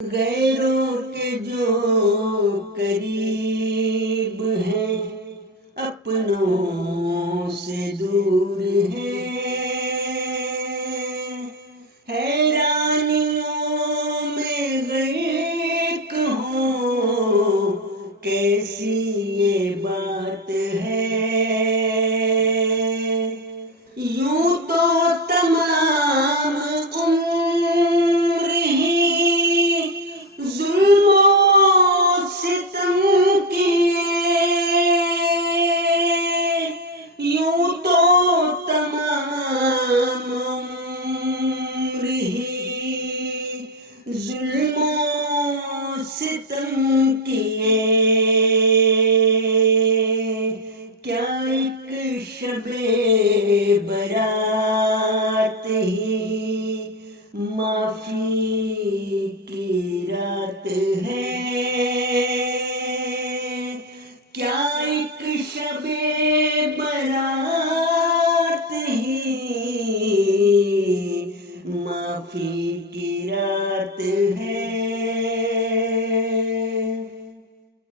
غیروں کے جو قریب ہیں اپنوں سے دور ہیں، حیرانیوں میں غرق ہوں کیسی یہ بات ہے۔ یوں تو تمام عمر ہی ظلم و ستم کیے، یوں تو تمام عمر ہی ظلم و ستم کیے، کیا ایک شب برات ہی معافی کی رات ہے، کیا ایک شب برات ہی معافی کی رات ہے۔